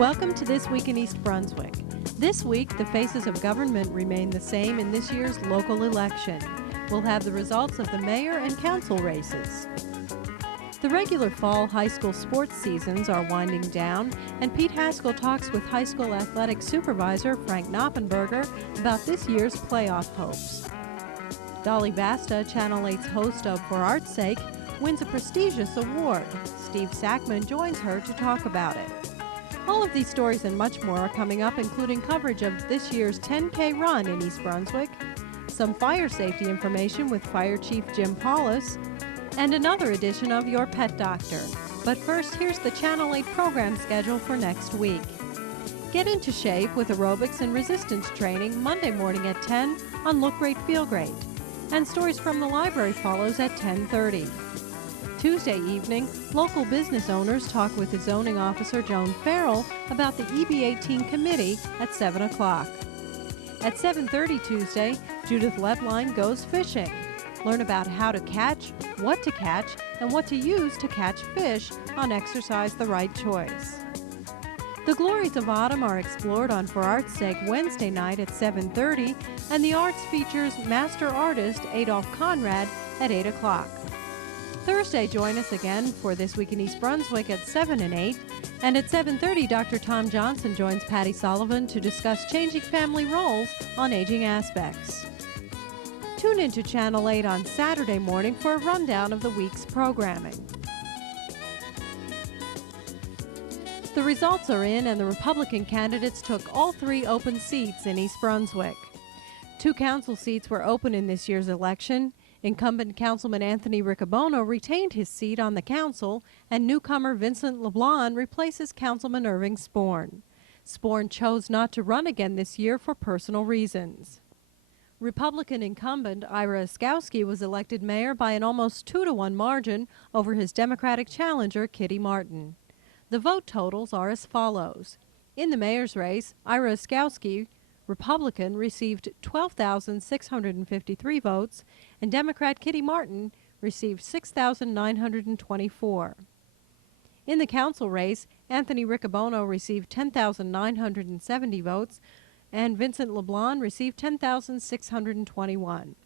Welcome to This Week in East Brunswick. This week, the faces of government remain the same in this year's local election. We'll have the results of the mayor and council races. The regular fall high school sports seasons are winding down, and Pete Haskell talks with high school athletic supervisor Frank Knoppenberger about this year's playoff hopes. Dolly Vasta, Channel 8's host of For Art's Sake, wins a prestigious award. Steve Sackman joins her to talk about it. All of these stories and much more are coming up, including coverage of this year's 10K run in East Brunswick, some fire safety information with Fire Chief Jim Paulus, and another edition of Your Pet Doctor. But first, here's the Channel 8 program schedule for next week. Get into shape with aerobics and resistance training Monday morning at 10 on Look Great, Feel Great. And Stories from the Library follows at 10:30. Tuesday evening, local business owners talk with the zoning officer Joan Farrell about the EB18 committee at 7 o'clock. At 7:30 Tuesday, Judith Lepline goes fishing. Learn about how to catch, what to catch, and what to use to catch fish on Exercise the Right Choice. The glories of autumn are explored on For Art's Sake Wednesday night at 7:30, and the arts features master artist Adolph Conrad at 8 o'clock. Thursday, join us again for This Week in East Brunswick at 7 and 8. And at 7:30, Dr. Tom Johnson joins Patty Sullivan to discuss changing family roles on aging aspects. Tune into Channel 8 on Saturday morning for a rundown of the week's programming. The results are in, and the Republican candidates took all 3 open seats in East Brunswick. 2 council seats were open in this year's election. Incumbent Councilman Anthony Riccobono retained his seat on the council, and newcomer Vincent LeBlanc replaces Councilman Irving Sporn. Sporn chose not to run again this year for personal reasons. Republican incumbent Ira Oskowski was elected mayor by an almost 2-to-1 margin over his Democratic challenger Kitty Martin. The vote totals are as follows. In the mayor's race, Ira Oskowski, Republican, received 12,653 votes, and Democrat Kitty Martin received 6,924. In the council race, Anthony Riccobono received 10,970 votes, and Vincent LeBlanc received 10,621.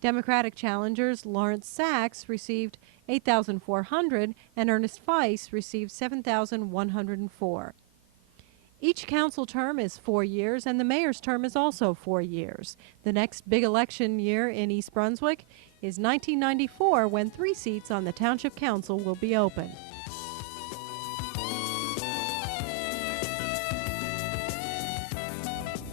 Democratic challengers Lawrence Sachs received 8,400, and Ernest Feiss received 7,104. Each council term is 4 years, and the mayor's term is also 4 years. The next big election year in East Brunswick is 1994, when 3 seats on the Township Council will be open.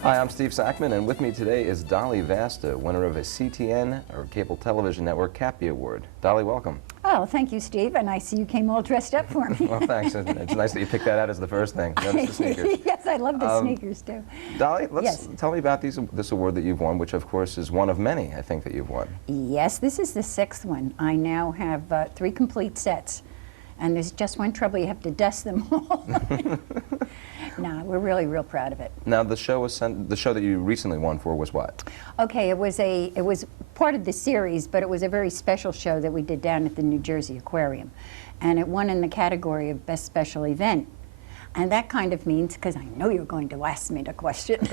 Hi, I'm Steve Sackman, and with me today is Dolly Vasta, winner of a CTN, or Cable Television Network, Cappy Award. Dolly, welcome. Oh, thank you, Steve, and I see you came all dressed up for me. Well, thanks. It's nice that you picked that out as the first thing. Notice the sneakers. Yes, I love the sneakers, too. Dolly, tell me about this award that you've won, which, of course, is one of many, I think, that you've won. Yes, this is the 6th one. I now have 3 complete sets, and there's just one trouble. You have to dust them all. No, we're really real proud of it. Now, the show that you recently won for was what? Okay, it was part of the series, but it was a very special show that we did down at the New Jersey Aquarium, and it won in the category of Best Special Event. And that kind of means, because I know you're going to ask me the question,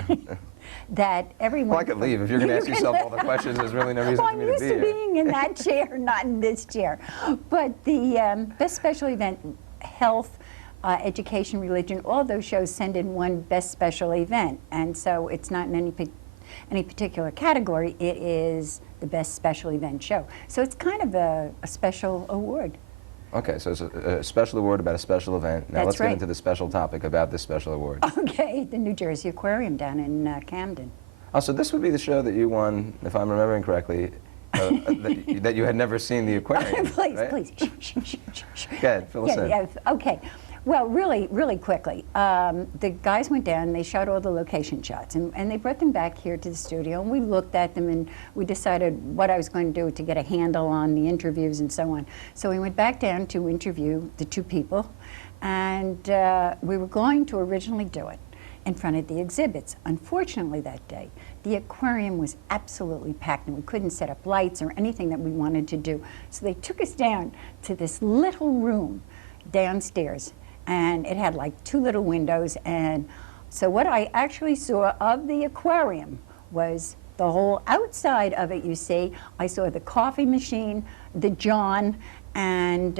that everyone... Well, I could leave. If you're going to ask yourself all the questions, there's really no reason for me to be here. I'm used to being in that chair, not in this chair. But the Best Special Event, Health, Education, Religion, all those shows send in one Best Special Event. And so it's not in any particular category. It is the Best Special Event show. So it's kind of a special award. Okay, so it's a special award about a special event. Now let's get into the special topic about this special award. Okay, the New Jersey Aquarium down in Camden. Oh, so this would be the show that you won, if I'm remembering correctly, that you had never seen the aquarium. Please, right? please. Go ahead, fill us in. Yeah, okay. Well, really quickly, the guys went down and they shot all the location shots, and they brought them back here to the studio, and we looked at them and we decided what I was going to do to get a handle on the interviews and so on. So we went back down to interview the 2 people, and we were going to originally do it in front of the exhibits. Unfortunately that day, the aquarium was absolutely packed and we couldn't set up lights or anything that we wanted to do. So they took us down to this little room downstairs, and it had like 2 little windows. And so what I actually saw of the aquarium was the whole outside of it, you see. I saw the coffee machine, the John, and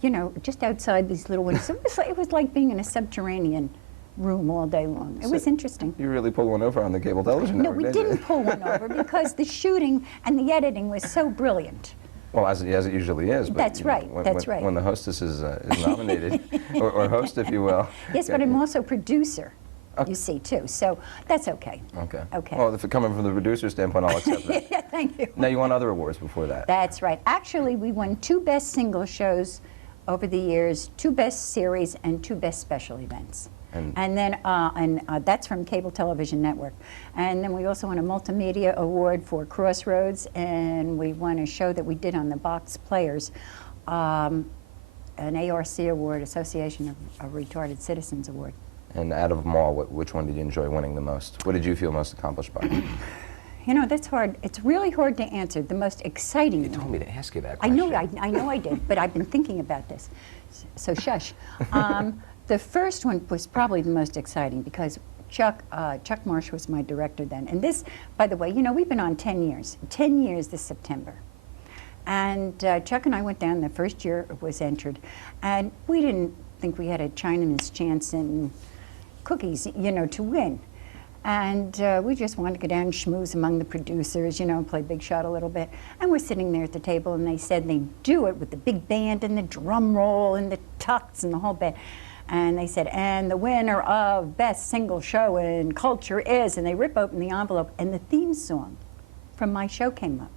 you know, just outside these little windows. It was like being in a subterranean room all day long. It was interesting. You really pulled one over on the cable television No, network, we didn't pull one over because the shooting and the editing was so brilliant. Well, as it usually is. But, That's right, that's right. When the hostess is nominated, or host, if you will. Yes, but I'm also producer, you see, too, so that's okay. Okay. Okay. Well, if it's coming from the producer standpoint, I'll accept that. Yeah, thank you. Now, you won other awards before that. That's right. Actually, we won 2 best single shows over the years, 2 best series, and 2 best special events. And then that's from Cable Television Network. And then we also won a multimedia award for Crossroads, and we won a show that we did on the Box Players, an ARC award, Association of Retarded Citizens Award. And out of them all, which one did you enjoy winning the most? What did you feel most accomplished by? You know, that's hard. It's really hard to answer. The most exciting You one. told me to ask you that I question. know, I know I did, but I've been thinking about this. So shush. The first one was probably the most exciting because Chuck Marsh was my director then. And this, by the way, you know, we've been on 10 years. 10 years this September. And Chuck and I went down the first year it was entered. And we didn't think we had a Chinaman's chance in cookies, you know, to win. And we just wanted to go down and schmooze among the producers, you know, play big shot a little bit. And we're sitting there at the table, and they said they'd do it with the big band and the drum roll and the tucks and the whole bit. And they said, and the winner of Best Single Show in Culture is, and they rip open the envelope, and the theme song from my show came up.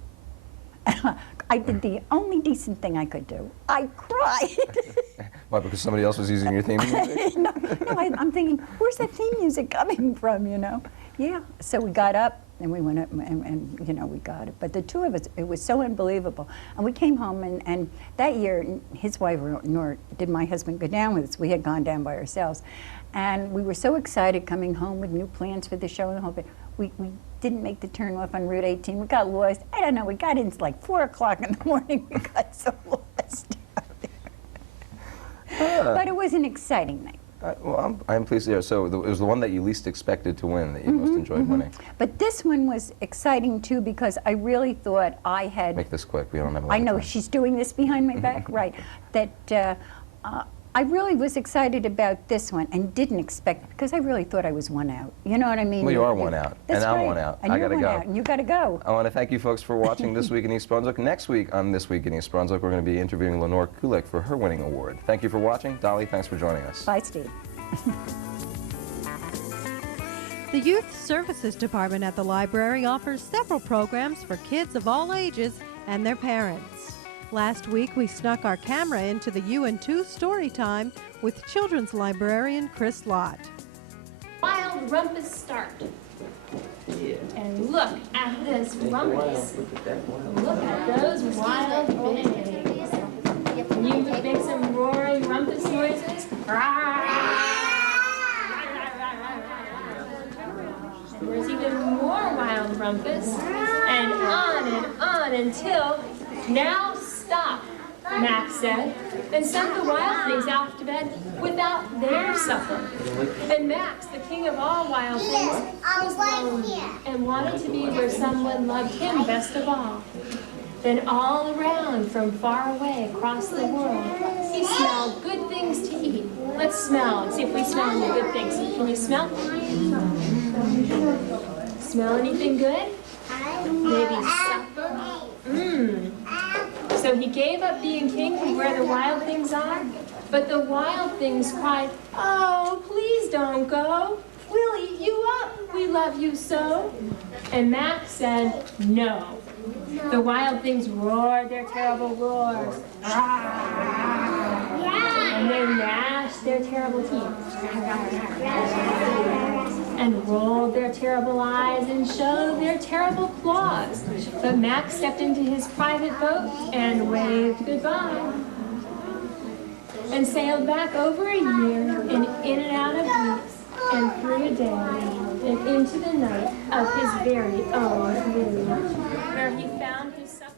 I did the only decent thing I could do. I cried. Why, because somebody else was using your theme music? No, I'm thinking, where's that theme music coming from, you know? Yeah, so we got up, and we went up, and you know, we got it. But the 2 of us, it was so unbelievable. And we came home, and that year, his wife, nor did my husband go down with us. We had gone down by ourselves. And we were so excited coming home with new plans for the show and the whole bit. We didn't make the turn off on Route 18. We got lost. I don't know, we got in like 4 o'clock in the morning. We got so lost out there. But it was an exciting night. Well, I'm pleased to hear. So it was the one that you least expected to win that you most enjoyed winning. But this one was exciting too because I really thought I had. Make this quick. We don't have a lot I of know time. she's doing this behind my back, right? That I really was excited about this one and didn't expect because I really thought I was 1 out. You know what I mean? Well, you are 1 out, That's and I'm right. 1 out. And I you're gotta 1 go. out, and you got to go. I want to thank you folks for watching This Week in East Brunswick. Next week on This Week in East Brunswick, we're going to be interviewing Lenore Kulik for her winning award. Thank you for watching. Dolly, thanks for joining us. Bye, Steve. The Youth Services Department at the library offers several programs for kids of all ages and their parents. Last week, we snuck our camera into the U&2 story time with children's librarian Chris Lott. Wild rumpus start. Yeah. And look at this rumpus. Look at those wild babies. You would make some roaring rumpus noises. And there's even more wild rumpus. And on until now stop, Max said, and sent the wild things off to bed without their supper. And Max, the king of all wild things, was lonely and wanted to be where someone loved him best of all. Then all around, from far away across the world, he smelled good things to eat. Let's smell and see if we smell any good things. Can you smell? Smell anything good? Maybe supper? So he gave up being king of where the wild things are, but the wild things cried, "Oh, please don't go. We'll eat you up. We love you so." And Max said, "No." The wild things roared their terrible roars. And they gnashed their terrible teeth. And rolled their terrible eyes and showed their terrible claws. But Max stepped into his private boat and waved goodbye. And sailed back over a year and in and out of weeks and through a day and into the night of his very own room, where he found his supper.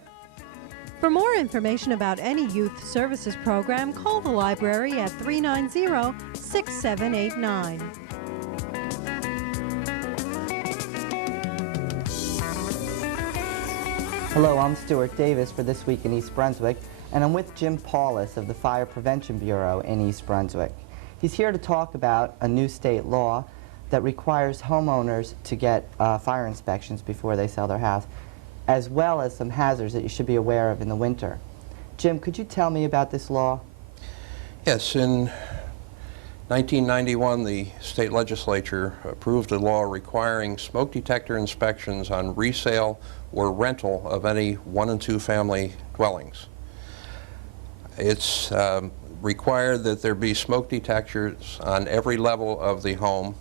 For more information about any youth services program, call the library at 390-6789. Hello, I'm Stuart Davis for This Week in East Brunswick, and I'm with Jim Paulus of the Fire Prevention Bureau in East Brunswick. He's here to talk about a new state law that requires homeowners to get fire inspections before they sell their house, as well as some hazards that you should be aware of in the winter. Jim, could you tell me about this law? Yes, in 1991, the state legislature approved a law requiring smoke detector inspections on resale or rental of any 1- and 2-family dwellings. It's required that there be smoke detectors on every level of the home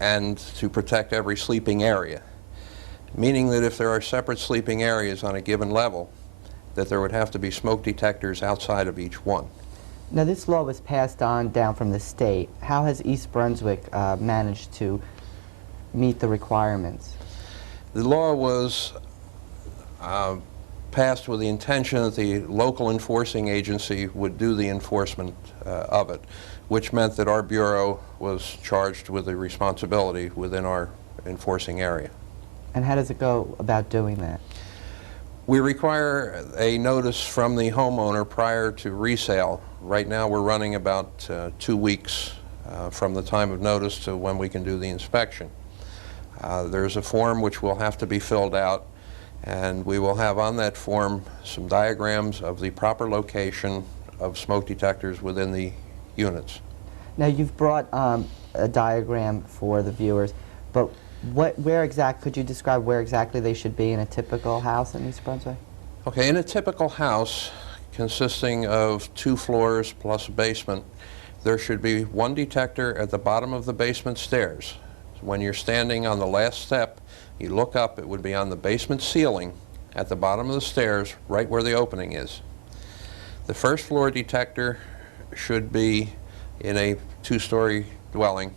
and to protect every sleeping area, meaning that if there are separate sleeping areas on a given level, that there would have to be smoke detectors outside of each one. Now, this law was passed on down from the state. How has East Brunswick managed to meet the requirements? The law was passed with the intention that the local enforcing agency would do the enforcement of it, which meant that our bureau was charged with the responsibility within our enforcing area. And how does it go about doing that? We require a notice from the homeowner prior to resale. Right now we're running about 2 weeks from the time of notice to when we can do the inspection. There's a form which will have to be filled out, and we will have on that form some diagrams of the proper location of smoke detectors within the units. Now, you've brought a diagram for the viewers, but could you describe where exactly they should be in a typical house in East Brunswick? Okay, in a typical house consisting of 2 floors plus a basement, there should be 1 detector at the bottom of the basement stairs. When you're standing on the last step, you look up, it would be on the basement ceiling at the bottom of the stairs, right where the opening is. The first floor detector should be in a 2-story dwelling,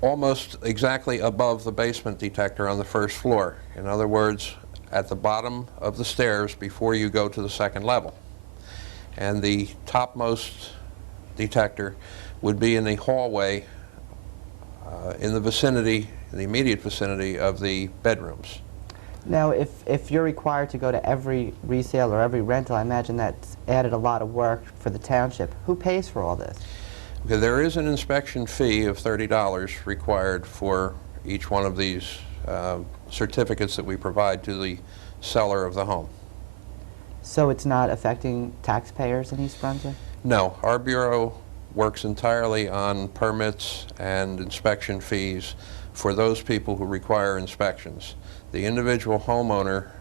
almost exactly above the basement detector on the first floor. In other words, at the bottom of the stairs before you go to the second level. And the topmost detector would be in the hallway in the immediate vicinity of the bedrooms. Now, if you're required to go to every resale or every rental, I imagine that's added a lot of work for the township. Who pays for all this? Okay, there is an inspection fee of $30 required for each one of these certificates that we provide to the seller of the home. So it's not affecting taxpayers in East Brunswick? No, our bureau works entirely on permits and inspection fees for those people who require inspections. The individual homeowner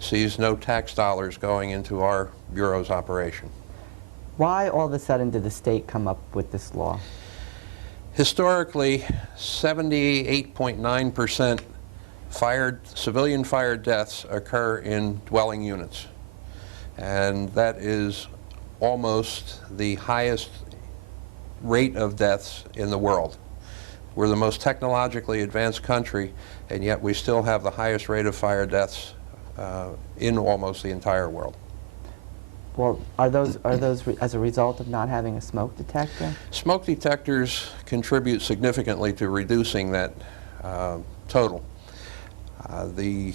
sees no tax dollars going into our bureau's operation. Why all of a sudden did the state come up with this law? Historically, 78.9% civilian fire deaths occur in dwelling units, and that is almost the highest rate of deaths in the world. We're the most technologically advanced country, and yet we still have the highest rate of fire deaths in almost the entire world. Well, are those as a result of not having a smoke detector? Smoke detectors contribute significantly to reducing that total. The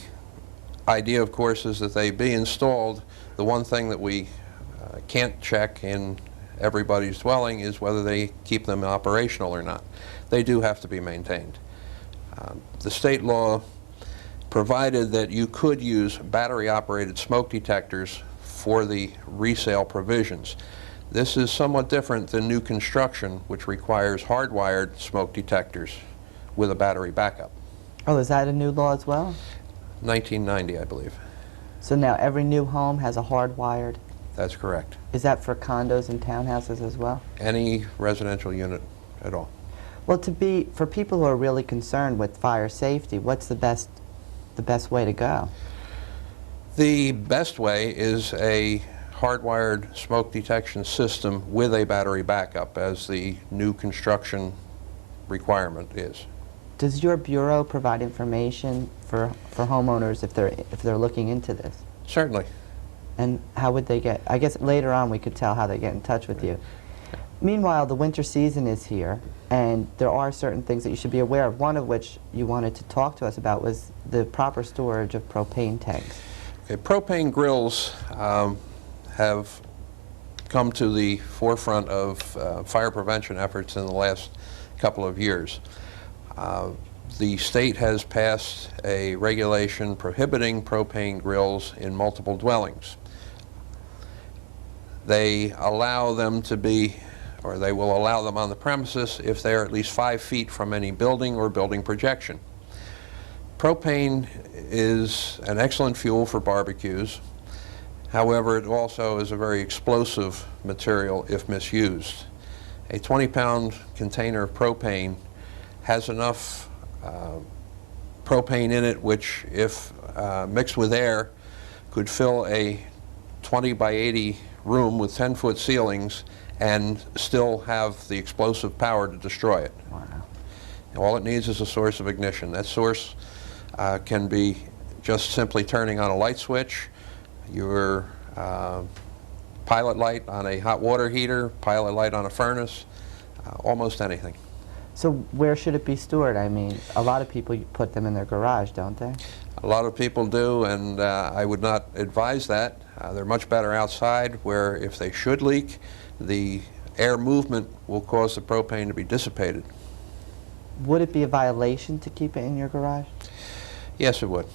idea, of course, is that they be installed. The one thing that we can't check in everybody's dwelling is whether they keep them operational or not. They do have to be maintained. The state law provided that you could use battery-operated smoke detectors for the resale provisions. This is somewhat different than new construction, which requires hardwired smoke detectors with a battery backup. Oh, is that a new law as well? 1990, I believe. So now every new home has a hardwired? That's correct. Is that for condos and townhouses as well? Any residential unit at all. Well, for people who are really concerned with fire safety, what's the best way to go? The best way is a hardwired smoke detection system with a battery backup, as the new construction requirement is. Does your bureau provide information for homeowners if they're looking into this? Certainly. And how would they get, I guess later on we could tell how they get in touch with you. Meanwhile, the winter season is here, and there are certain things that you should be aware of, one of which you wanted to talk to us about was the proper storage of propane tanks. Okay, propane grills have come to the forefront of fire prevention efforts in the last couple of years. The state has passed a regulation prohibiting propane grills in multiple dwellings. They allow them to be, or they will allow them on the premises if they are at least 5 feet from any building or building projection. Propane is an excellent fuel for barbecues. However, it also is a very explosive material if misused. A 20-pound container of propane has enough propane in it which, if mixed with air, could fill a 20 by 80 room with 10-foot ceilings and still have the explosive power to destroy it. Wow. All it needs is a source of ignition. That source can be just simply turning on a light switch, your pilot light on a hot water heater, pilot light on a furnace, almost anything. So where should it be stored? I mean, a lot of people put them in their garage, don't they? A lot of people do, and I would not advise that. They're much better outside, where if they should leak, the air movement will cause the propane to be dissipated. Would it be a violation to keep it in your garage? Yes, it would.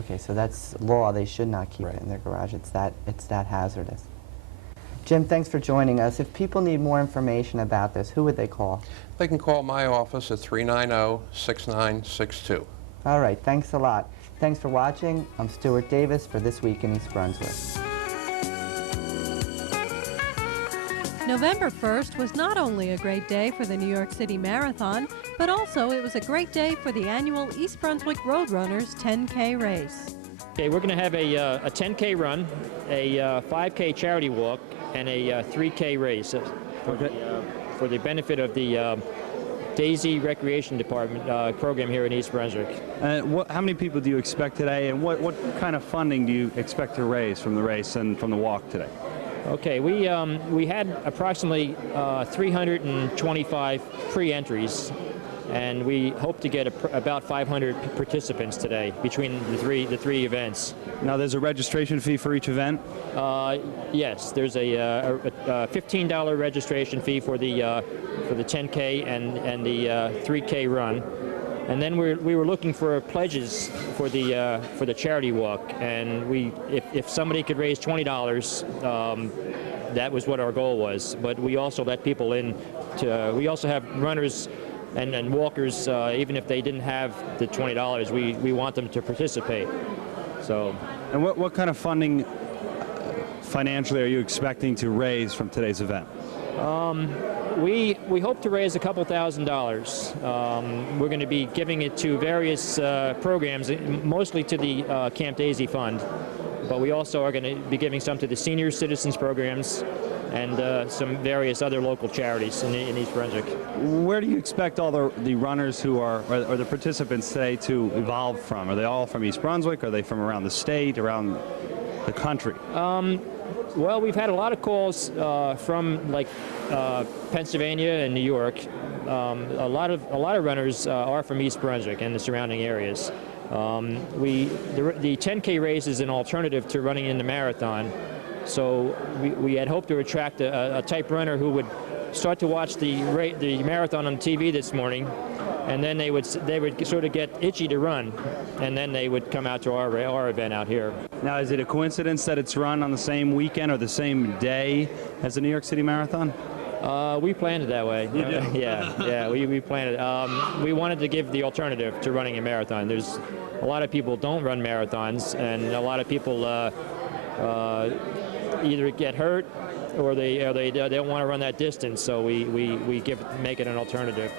Okay, so that's law. They should not keep Right. it in their garage. It's that hazardous. Jim, thanks for joining us. If people need more information about this, who would they call? They can call my office at 390-6962. All right, thanks a lot. Thanks for watching. I'm Stuart Davis for This Week in East Brunswick. November 1st was not only a great day for the New York City Marathon, but also it was a great day for the annual East Brunswick Roadrunners 10K race. Okay, we're going to have a 10K run, a 5K charity walk, and a 3K race for the benefit of the Daisy Recreation Department program here in East Brunswick. How many people do you expect today, and what kind of funding do you expect to raise from the race and from the walk today? Okay, we had approximately 325 pre-entries, and we hope to get about 500 participants today between the three events. Now, there's a registration fee for each event? Yes, there's a $15 registration fee for the 10K and the 3K run. And then we were looking for pledges for the charity walk, and if somebody could raise $20, that was what our goal was. But we also let people in. We also have runners and walkers, even if they didn't have the $20, we want them to participate. So. And what kind of funding financially are you expecting to raise from today's event? We hope to raise a couple $1,000s. We're going to be giving it to various programs, mostly to the Camp Daisy Fund, but we also are going to be giving some to the senior citizens programs and some various other local charities in East Brunswick. Where do you expect all the runners who are, or the participants today, to evolve from? Are they all from East Brunswick? Are they from around the state, around the country? Well, we've had a lot of calls from like Pennsylvania and New York. A lot of runners are from East Brunswick and the surrounding areas. The 10K race is an alternative to running in the marathon, so we had hoped to attract a type runner who would start to watch the marathon on TV this morning, and then they would sort of get itchy to run, and then they would come out to our event out here. Now, is it a coincidence that it's run on the same weekend or the same day as the New York City Marathon? We planned it that way. You did? Yeah, we planned it. We wanted to give the alternative to running a marathon. There's a lot of people don't run marathons, and a lot of people either get hurt or they don't want to run that distance. So we make it an alternative.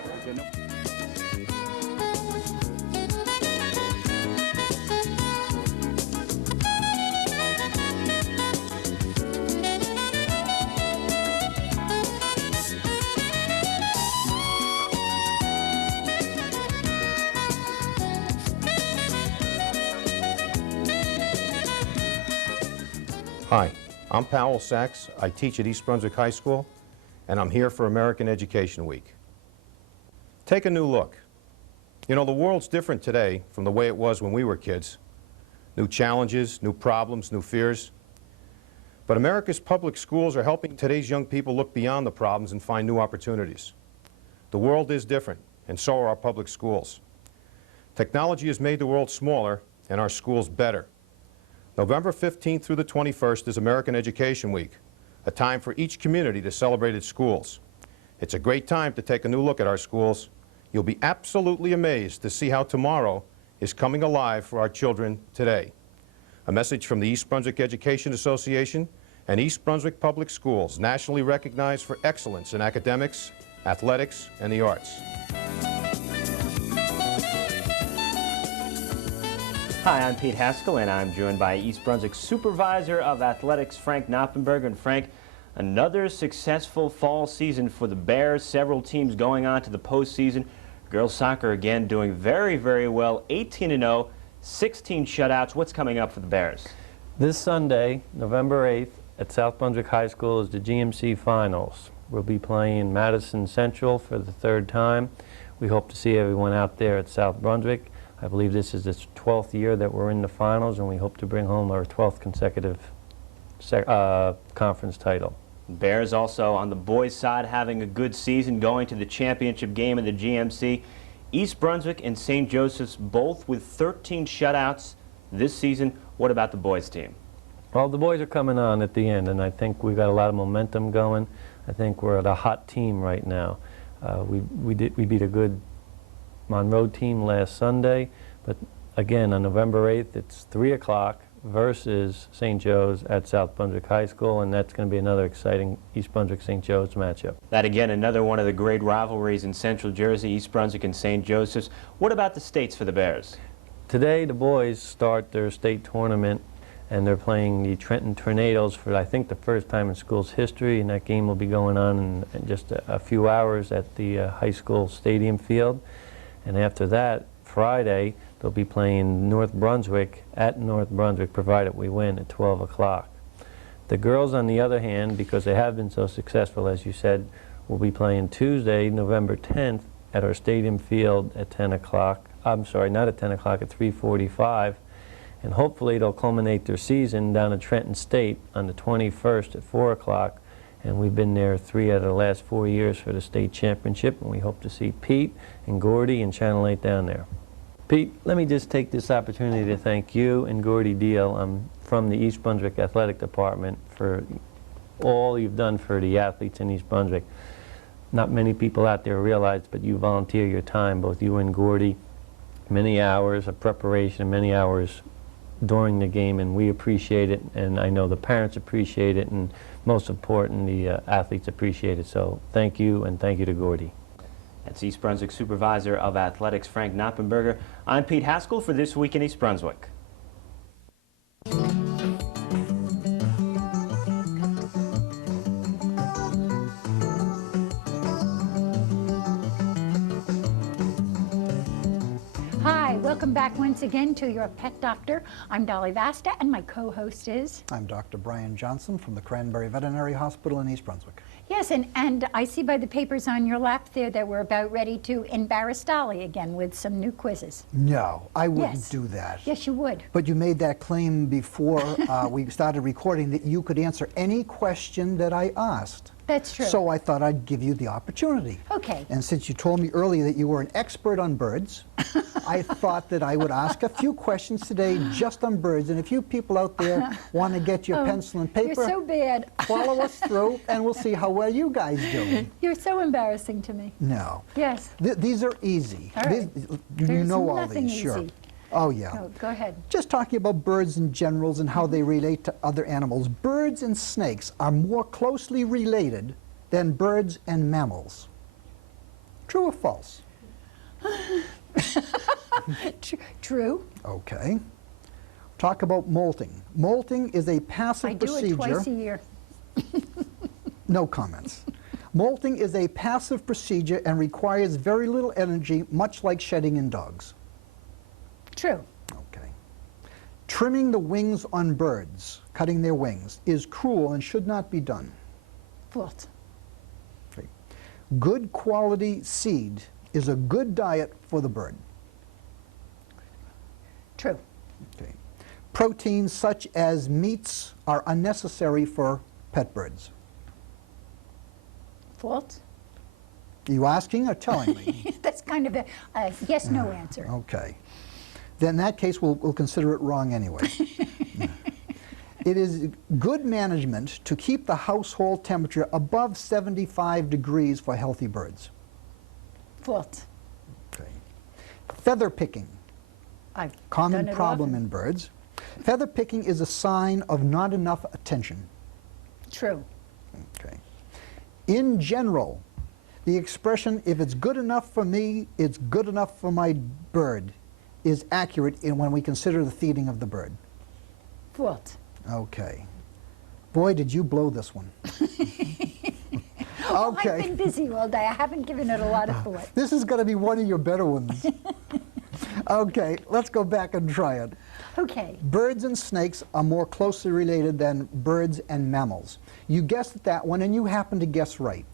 Hi, I'm Paulus. I teach at East Brunswick High School, and I'm here for American Education Week. Take a new look. You know, the world's different today from the way it was when we were kids. New challenges, new problems, new fears. But America's public schools are helping today's young people look beyond the problems and find new opportunities. The world is different, and so are our public schools. Technology has made the world smaller and our schools better. November 15th through the 21st is American Education Week, a time for each community to celebrate its schools. It's a great time to take a new look at our schools. You'll be absolutely amazed to see how tomorrow is coming alive for our children today. A message from the East Brunswick Education Association and East Brunswick Public Schools, nationally recognized for excellence in academics, athletics, and the arts. Hi, I'm Pete Haskell, and I'm joined by East Brunswick Supervisor of Athletics, Frank Knoppenberger. And Frank, another successful fall season for the Bears. Several teams going on to the postseason. Girls soccer again doing very, very well. 18-0, 16 shutouts. What's coming up for the Bears? This Sunday, November 8th, at South Brunswick High School is the GMC Finals. We'll be playing Madison Central for the third time. We hope to see everyone out there at South Brunswick. I believe this is the 12th year that we're in the finals, and we hope to bring home our 12th consecutive conference title. Bears also on the boys' side having a good season, going to the championship game of the GMC. East Brunswick and St. Joseph's both with 13 shutouts this season. What about the boys' team? Well, the boys are coming on at the end, and I think we've got a lot of momentum going. I think we're at a hot team right now. We beat a good Monroe team last Sunday, but again on November 8th it's 3 o'clock versus St. Joe's at South Brunswick High School, and that's going to be another exciting East Brunswick-St. Joe's matchup. That again, another one of the great rivalries in Central Jersey, East Brunswick and St. Joseph's. What about the states for the Bears? Today the boys start their state tournament, and they're playing the Trenton Tornadoes for, I think, the first time in school's history, and that game will be going on in just a few hours at the high school stadium field. And after that, Friday, they'll be playing North Brunswick at North Brunswick, provided we win, at 12 o'clock. The girls, on the other hand, because they have been so successful, as you said, will be playing Tuesday, November 10th, at our stadium field at 10 o'clock. I'm sorry, not at 10 o'clock, at 3:45. And hopefully they'll culminate their season down at Trenton State on the 21st at 4 o'clock. And we've been there 3 out of the last 4 years for the state championship, and we hope to see Pete and Gordy and Channel 8 down there. Pete, let me just take this opportunity to thank you and Gordy Deal from the East Brunswick Athletic Department for all you've done for the athletes in East Brunswick. Not many people out there realize, but you volunteer your time, both you and Gordy, many hours of preparation, many hours during the game, and we appreciate it, and I know the parents appreciate it, and most important, the athletes appreciate it. So thank you, and thank you to Gordy. That's East Brunswick Supervisor of Athletics, Frank Knoppenberger. I'm Pete Haskell for This Week in East Brunswick. Welcome back once again to your pet doctor. I'm Dolly Vasta, and my co-host is... I'm Dr. Brian Johnson from the Cranberry Veterinary Hospital in East Brunswick. Yes, and I see by the papers on your lap there that we're about ready to embarrass Dolly again with some new quizzes. No, I wouldn't do that. Yes, you would. But you made that claim before we started recording that you could answer any question that I asked. That's true. So I thought I'd give you the opportunity. Okay. And since you told me earlier that you were an expert on birds, I thought that I would ask a few questions today just on birds. And if you people out there want to get your pencil and paper, you're so bad. follow us through, and we'll see how well you guys do. You're so embarrassing to me. No. Yes. These are easy. All right. You know all nothing these, sure. easy. Oh, yeah. Oh, go ahead. Just talking about birds in general and how they relate to other animals. Birds and snakes are more closely related than birds and mammals. True or false? True. Okay. Talk about molting. Molting is a passive procedure. I do it twice a year. No comments. Molting is a passive procedure and requires very little energy, much like shedding in dogs. True. Okay. Trimming the wings on birds, cutting their wings, is cruel and should not be done. False. Okay. Good quality seed is a good diet for the bird. True. Okay. Proteins such as meats are unnecessary for pet birds. False. Are you asking or telling me? That's kind of a yes-no answer. Okay. Then in that case, we'll consider it wrong anyway. It is good management to keep the household temperature above 75 degrees for healthy birds. False. Okay. Feather picking. I've Common done it problem often. in birds. Feather picking is a sign of not enough attention. True. Okay. In general, the expression, if it's good enough for me, it's good enough for my bird, is accurate when we consider the feeding of the bird. False. Okay. Boy, did you blow this one. Oh, Okay. I've been busy all day. I haven't given it a lot of thought. This is going to be one of your better ones. Okay, let's go back and try it. Okay. Birds and snakes are more closely related than birds and mammals. You guessed at that one, and you happened to guess right.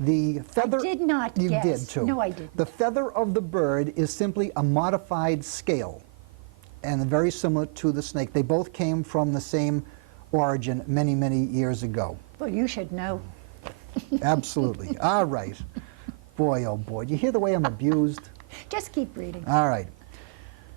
The feather. I did not You guess. did too. No, I didn't. The feather of the bird is simply a modified scale, and very similar to the snake. They both came from the same origin many, many years ago. Well, you should know. Absolutely. All right. Boy, oh boy. Do you hear the way I'm abused? Just keep reading. All right.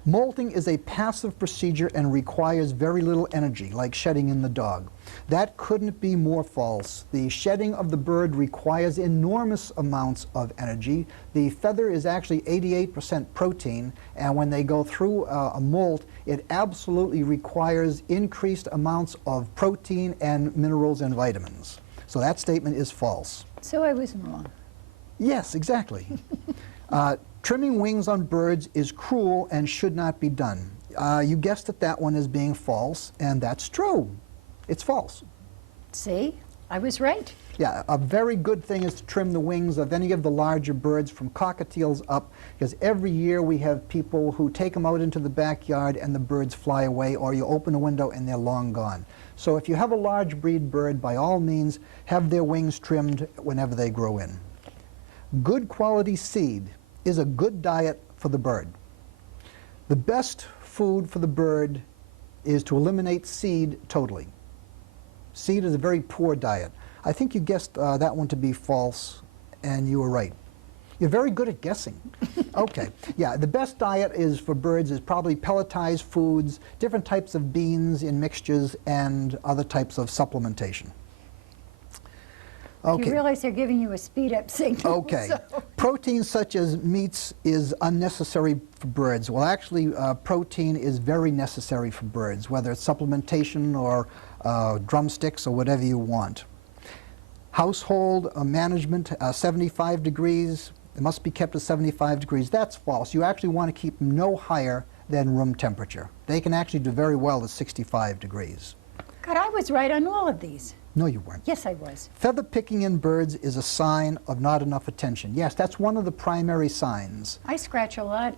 Molting is a passive procedure and requires very little energy, like shedding in the dog. That couldn't be more false. The shedding of the bird requires enormous amounts of energy. The feather is actually 88% protein, and when they go through a molt, it absolutely requires increased amounts of protein and minerals and vitamins. So that statement is false. So I was wrong. Yes, exactly. Trimming wings on birds is cruel and should not be done. You guessed at that one as being false, and that's true. It's false. See? I was right. Yeah, a very good thing is to trim the wings of any of the larger birds from cockatiels up, because every year we have people who take them out into the backyard and the birds fly away, or you open a window and they're long gone. So if you have a large breed bird, by all means, have their wings trimmed whenever they grow in. Good quality seed is a good diet for the bird. The best food for the bird is to eliminate seed totally. Seed is a very poor diet. I think you guessed that one to be false, and you were right. You're very good at guessing. Okay, yeah, the best diet is for birds is probably pelletized foods, different types of beans in mixtures, and other types of supplementation. Okay. You realize they're giving you a speed-up signal. Okay. So. Protein such as meats is unnecessary for birds. Well, actually, protein is very necessary for birds, whether it's supplementation or drumsticks or whatever you want. Household management, 75 degrees. It must be kept at 75 degrees. That's false. You actually want to keep them no higher than room temperature. They can actually do very well at 65 degrees. God, I was right on all of these. No, you weren't. Yes, I was. Feather picking in birds is a sign of not enough attention. Yes, that's one of the primary signs. I scratch a lot.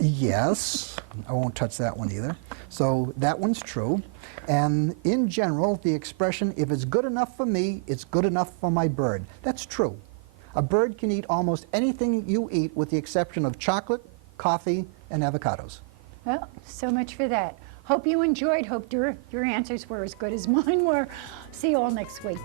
Yes, I won't touch that one either. So that one's true. And in general, the expression, if it's good enough for me, it's good enough for my bird. That's true. A bird can eat almost anything you eat with the exception of chocolate, coffee, and avocados. Well, so much for that. Hope you enjoyed. Hope your answers were as good as mine were. See you all next week.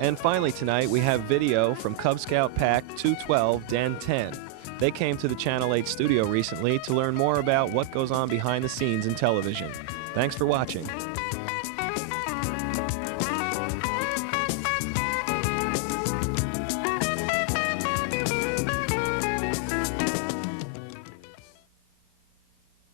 And finally tonight, we have video from Cub Scout Pack 212 Den 10. They came to the Channel 8 studio recently to learn more about what goes on behind the scenes in television. Thanks for watching.